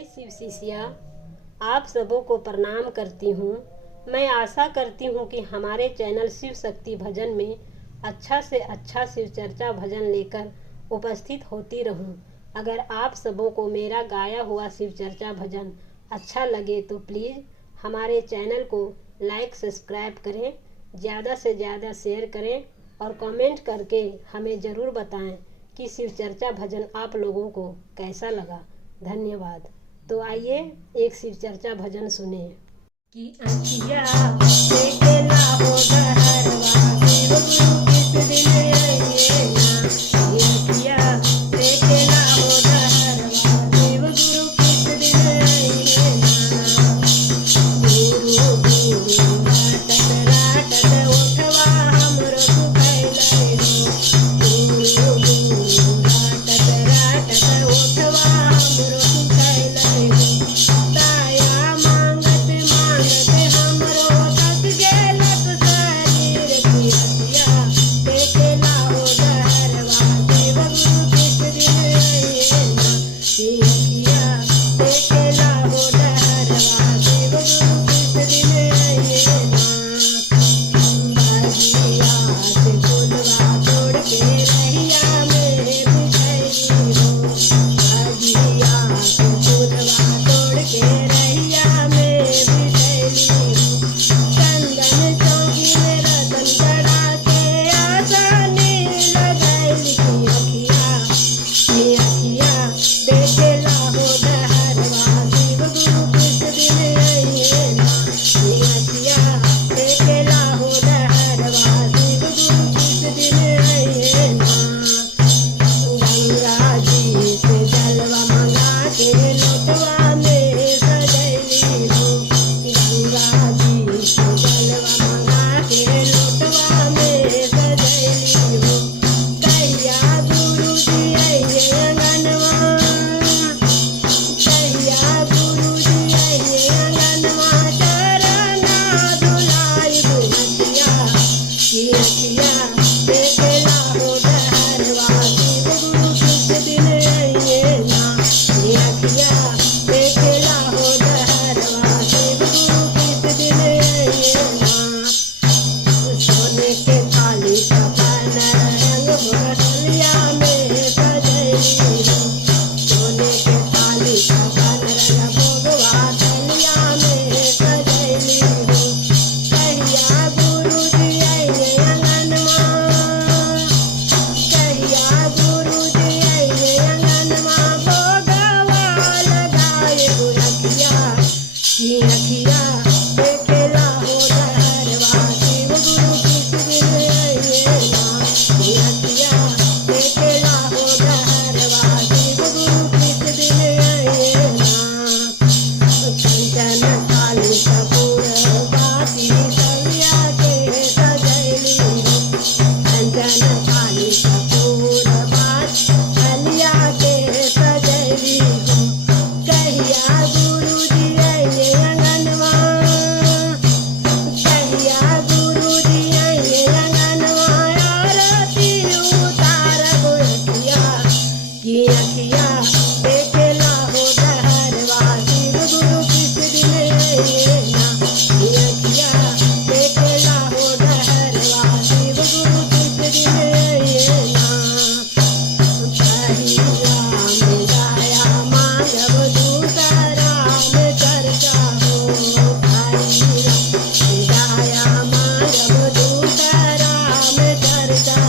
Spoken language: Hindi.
जय शिव शिष्या, आप सबों को प्रणाम करती हूँ। मैं आशा करती हूँ कि हमारे चैनल शिव शक्ति भजन में अच्छा से अच्छा शिव चर्चा भजन लेकर उपस्थित होती रहूँ। अगर आप सबों को मेरा गाया हुआ शिव चर्चा भजन अच्छा लगे तो प्लीज़ हमारे चैनल को लाइक सब्सक्राइब करें, ज़्यादा से ज़्यादा शेयर करें और कमेंट करके हमें ज़रूर बताएं कि शिव चर्चा भजन आप लोगों को कैसा लगा। धन्यवाद। तो आइए एक शिव चर्चा भजन सुने। कि अखिया देखेला हो गहरवा शिव गुरु किस दिन आइए ना। कि अखिया देखेला हो गहरवा शिव गुरु किस दिन आइए ना। गुरु गुरु राटत उठवा हमरो सुखैले हो। गुरु गुरु राटत उठवा हमरो सुखैले हो। ताया मांगत मांगत हमरो थक गेलक शरीर। की अखिया देखेला हो गहरवा शिव गुरु किस दिन आइए ना। की अखिया देखेला हो गहरवा शिव गुरु किस दिन आइए ना। बगिया से फूलवा तोड़ के रहिया में बिछैली हो। बगिया से फूलवा तोड़ के रहिया में बिछैली हो। चंदन चौकी में रतन चढ़ा के आसानी लगैली। की अखिया देखेला हो गहरवा शिव गुरु किस दिन आइए ना। की अखिया देखेला हो गहरवा शिव गुरु किस दिन आइए ना। गंगा जी से जलवा मंगा के लोटवा में सजैली हो। गंगा जी से जलवा मंगा के लोटवा में सजैली हो। कहिया गुरु जी आइए अंगनवा। कहिया गुरु जी आइए अंगनवा। चरना धुलाई बुनतिया। की अखिया देखेला हो गहरवा शिव गुरु किस दिन आइए ना। की अखिया देखेला हो गहरवा शिव गुरु किस दिन आइए ना। सोने के थाली कफन रंग भोरलिया में सजैली हो। सोने के थाली कफन रंग भोगवा थलिया में सजैली हो। कहिया गुरु जी आइए अंगनवा। कहिया गुरु जी आइए अंगनवा। भोगवा लगाए अखिया। की अखिया देखेला हो गहरवा शिव गुरु किस दिन आइए ना। की अखिया देखेला हो गहरवा शिव गुरु किस दिन आइए ना। कंचन थाली कपूर बाती सलिया के सजैली हो। कंचन थाली कपूर बाती सलिया के सजैली हो। कहिया गुरु जी आइए अंगनवा। कहिया गुरु जी आइए अंगनवा। आरती उतार गोरखिया। की अखिया देखेला हो गहरवा शिव गुरु किस दिन आइए ना। की अखिया देखेला हो गहरवा शिव गुरु किस दिन आइए ना। पहिया में गाया मांगब दूसरा में चर्चा हो। पहिया में गाया मांगब दूसरा में चर्चा